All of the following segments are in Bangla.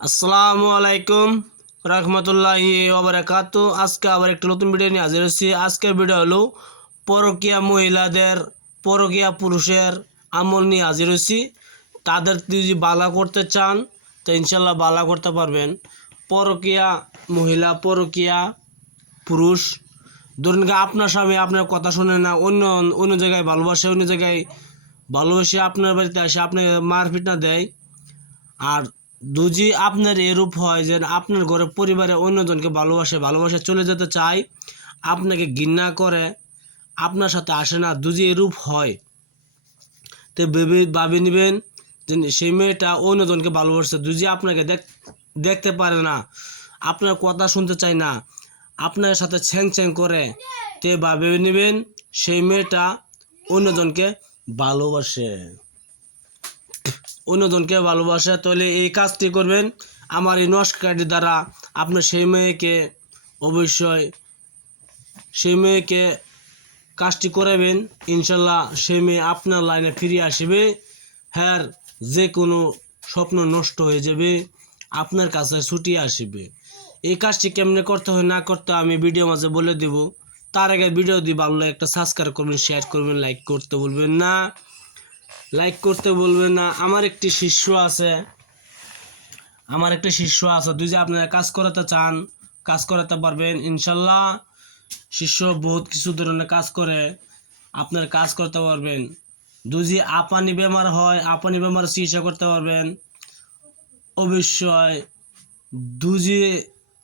আসসালামু আলাইকুম রহমতুল্লাহি ওবরাকাত আজকে আবার একটা নতুন ভিডিও নিয়ে হাজির হচ্ছি আজকের ভিডিও হলো পরকিয়া মহিলাদের পরকিয়া পুরুষের আমল নিয়ে হাজির হচ্ছি তাদের যদি বালা করতে চান, তো ইনশাল্লাহ বালা করতে পারবেন। পরকিয়া মহিলা, পরকিয়া পুরুষ। ধরুন আপনার স্বামী আপনার কথা শুনে না, অন্য অন্য জায়গায় ভালোবাসে, অন্য জায়গায় ভালোবাসে আপনার বাড়িতে আসে, আপনাকে মারপিট না দেয়। আর দুজি আপনার এরূপ হয় যে আপনার ঘরে পরিবারে অন্যজনকে ভালোবাসে ভালোবাসে চলে যেতে চায়, আপনাকে ঘৃণা করে, আপনার সাথে আসে না, দুজি এরূপ হয়। তো ভেবে ভাবি নেবেন যে সেই মেয়েটা অন্যজনকে ভালোবাসছে দুজি আপনাকে দেখ, দেখতে পারে না, আপনার কথা শুনতে চায় না, আপনার সাথে ছ্যাং ছ্যাং করে। তে ভাবে নেবেন সেই মেয়েটা অন্যজনকে ভালোবাসে। অন্যজনকে ভালোবাসে, তাহলে এই কাজটি করবেন আমার এই নস্কারটি দ্বারা। আপনি সেই মেয়েকে অবশ্যই সেই মেয়েকে কাজটি করাবেন। ইনশাল্লাহ সেই মেয়ে আপনার লাইনে ফিরে আসবে। হ্যার যে কোনো স্বপ্ন নষ্ট হয়ে যাবে, আপনার কাছে ছুটি আসবে। এই কাজটি কেমনে করতে হয়, না করতে আমি ভিডিও মাঝে বলে দেব। তার আগে ভিডিও দিয়ে ভালো একটা সাবস্ক্রাইব করবেন শেয়ার করবেন লাইক করতে বলবেন না। লাইক করতে বলবেন না। আমার একটি শিষ্য আছে। আমার একটি শিষ্য আছে। দুই যে আপনারা কাজ করাতে চান, কাজ করাতে পারবেন। ইনশাল্লাহ শিষ্য বহুত কিছু ধরনের কাজ করে। আপনার কাজ করতে পারবেন। যদি আপানি বেমার হয়, আপানি বেমার চিকিৎসা করতে পারবেন। অবশ্যই দুজি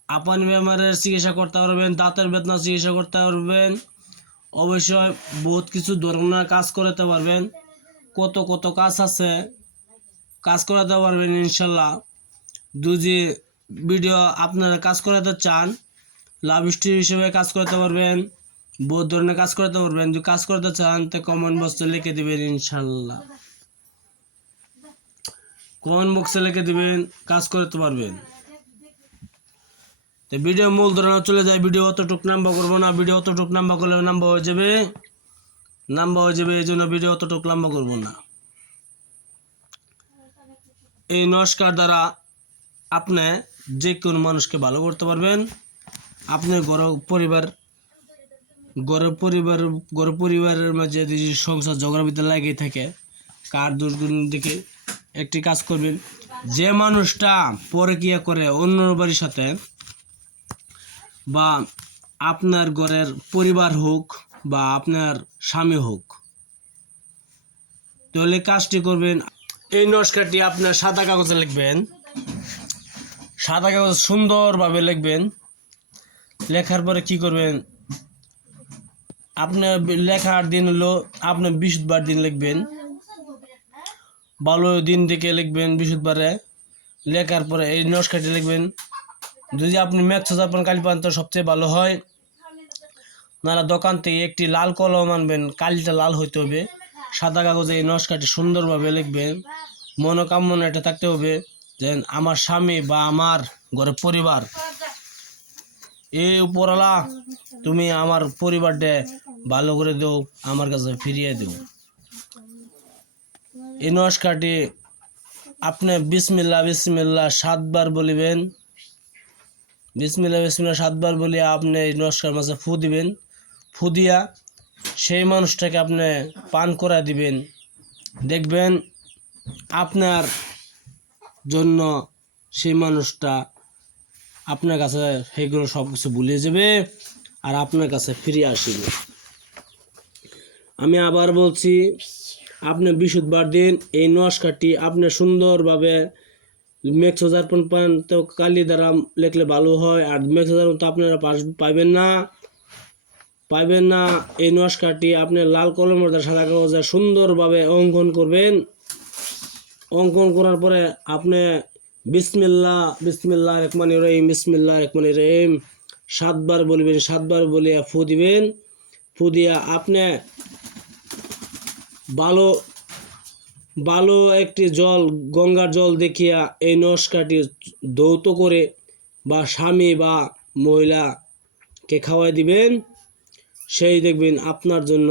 আপানি বেমারের চিকিৎসা করতে পারবেন, দাঁতের বেদনা চিকিৎসা করতে পারবেন। অবশ্যই বহুত কিছু ধরনের কাজ করাতে পারবেন। কত কত কাজ আছে, কাজ করাতে পারবেন ইনশাল্লাহ। যদি ভিডিও আপনারা কাজ করাতে চান, লাভ স্টোরি হিসেবে কাজ করতে পারবেন, বহুত ধরনের কাজ করতে পারবেন, যদি কাজ করতে চান, তো কমেন্ট বক্সে লিখে দেবেন ইনশাল্লাহ। কমেন্ট বক্সে লিখে দেবেন, কাজ করতে পারবেন। তো ভিডিও মূল ধরনের চলে যায়, ভিডিও অতটুক নাম্বার করব না, ভিডিও অতটুক নাম্বার করলে নাম্বার হয়ে যাবে লম্বা হয়ে যাবে এই জন্য ভিডিও অতটুক লম্বা করব না। এই নমস্কার দ্বারা আপনি যে কোনো মানুষকে ভালো করতে পারবেন। আপনি ঘর পরিবার ঘরের পরিবার ঘর পরিবারের মাঝে যদি সংসার ভিতরে লাগিয়ে থাকে, কার দুর্গুণ দিকে একটি কাজ করবেন। যে মানুষটা পরকিয়া করে অন্য বাড়ির সাথে বা আপনার ঘরের পরিবার হোক বা আপনার স্বামী হোক। তাহলে কাজটি করবেন, এই নমস্কারটি আপনার সাদা কাগজে লিখবেন। সাদা কাগজ সুন্দরভাবে লিখবেন। লেখার পরে কি করবেন, আপনার লেখার দিন হলো আপনি বৃহস্পতিবার দিন লিখবেন। ভালো দিন দেখে লিখবেন বৃহস্পতিবারে। লেখার পরে এই নমস্কারটি লিখবেন। যদি আপনি ম্যাথ যাবেন কালি পান তো সবচেয়ে ভালো হয়। নানা দোকান থেকে একটি লাল কলম আনবেন, কালিটা লাল হইতে হবে। সাদা কাগজে এই নস্কাটি সুন্দরভাবে লিখবেন। মনোকামনা এটা থাকতে হবে যে আমার স্বামী বা আমার ঘরের পরিবার এই উপরওয়ালা, তুমি আমার পরিবারটা ভালো করে দেও, আমার কাছে ফিরিয়ে দেও। এই নস্কাটি আপনি বিসমিল্লা বিসমিল্লা সাতবার বলিবেন। বিসমিল্লা বিসমিল্লা সাতবার বলে আপনি এই নস্কার মাঝে ফু দিবেন। ফু দিয়া সেই মানুষটাকে আপনি পান করা দিবেন। দেখবেন আপনার জন্য সেই মানুষটা আপনার কাছে সেগুলো সব কিছু ভুলে যাবে আর আপনার কাছে ফিরে আসবে। আমি আবার বলছি, আপনি বৃহস্পতিবার দিন এই নস্কারটি আপনি সুন্দরভাবে মেক্স হাজার পান তো কালি দ্বারা লিখলে ভালো হয় আর মেক্স হাজার তো আপনারা পাস পাইবেন না। পাইবেন না, এই নস্কারটি আপনি লাল কলমের দ্বারা সাদা কাগজে সুন্দরভাবে অঙ্কন করবেন। অঙ্কন করার পরে আপনি বিসমিল্লা বিসমিল্লা রহমান রহিম, বিসমিল্লা রহমান রহিম, সাতবার বলবেন, সাতবার বলিয়া ফু দিবেন। ফু দিয়া আপনি ভালো ভালো একটি জল, গঙ্গার জল দেখিয়া এই নস্কাটি দৌত করে বা স্বামী বা মহিলাকে খাওয়াই দিবেন। সেই দেখবেন আপনার জন্য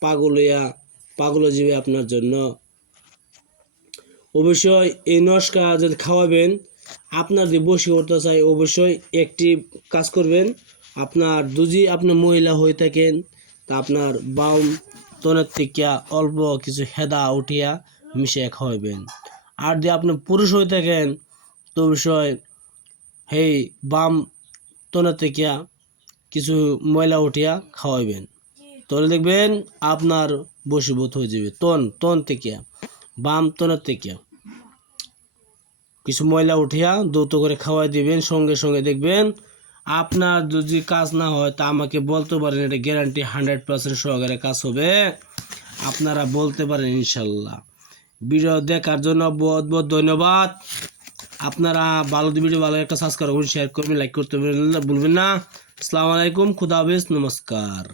পাগল হইয়া পাগল হয়ে যাবে আপনার জন্য। অবশ্যই এই নস্কা যদি খাওয়াবেন, আপনার যদি বসে করতে চাই, অবশ্যই একটি কাজ করবেন, আপনার যদি আপনি মহিলা হয়ে থাকেন, তা আপনার বাম তনের থেকে অল্প কিছু হেদা উঠিয়া মিশিয়ে খাওয়াবেন। আর যদি আপনি পুরুষ হয়ে থাকেন, তো অবশ্যই হেই বাম তনের থেকে কিছু ময়লা উঠিয়া খাওয়াইবেন। তাহলে দেখবেন আপনার বসীভূত হয়ে যাবে। তন তন থেকে বাম তনের থেকে কিছু ময়লা উঠিয়া দ্রুত করে খাওয়াই দিবেন। সঙ্গে সঙ্গে দেখবেন আপনার যদি কাজ না হয়, তা আমাকে বলতে পারেন, এটা গ্যারান্টি হান্ড্রেড পার্সেন্ট সহকারে কাজ হবে। আপনারা বলতে পারেন, ইনশাল্লাহ। ভিডিও দেখার জন্য বহুত বহুত ধন্যবাদ। আপনারা ভালো ভিডিও ভালো একটা সাবস্ক্রাইব করুন শেয়ার করবেন লাইক করতে ভুলবেন না। আসসালামু আলাইকুম খুদা হাফিজ নমস্কার